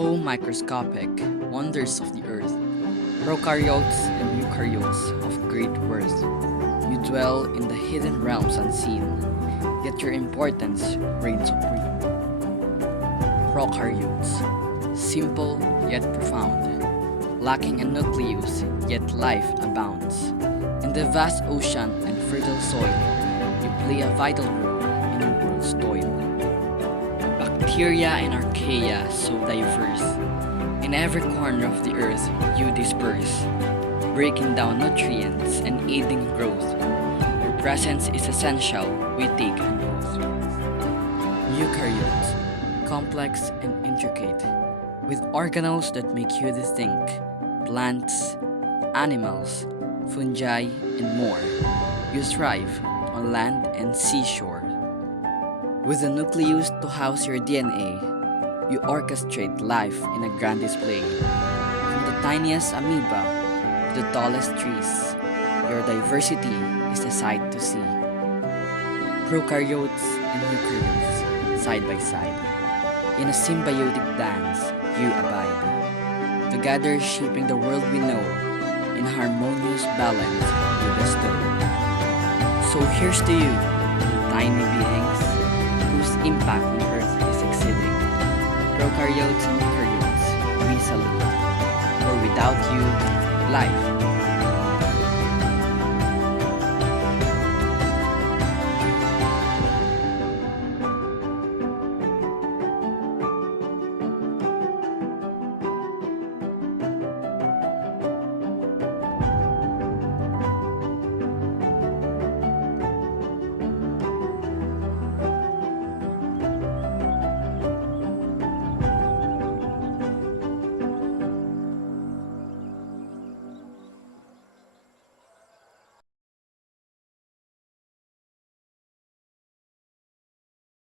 O microscopic wonders of the earth, prokaryotes and eukaryotes of great worth, you dwell in the hidden realms unseen, yet your importance reigns supreme. Prokaryotes, simple yet profound, lacking a nucleus yet life abounds. In the vast ocean and fertile soil, you play a vital role in the world's toil. Bacteria and archaea so diverse, in every corner of the earth you disperse, breaking down nutrients and aiding growth. Your presence is essential, we take an oath. Eukaryotes, complex and intricate, with organelles that make you to think, plants, animals, fungi, and more. You thrive on land and seashore. With a nucleus to house your DNA, you orchestrate life in a grand display. From the tiniest amoeba to the tallest trees, your diversity is a sight to see. Prokaryotes and eukaryotes, side by side. In a symbiotic dance, you abide. Together shaping the world we know, in harmonious balance you bestow. So here's to you, tiny beings, whose impact on Earth is exceeding. Prokaryotes and eukaryotes, we salute. For without you, life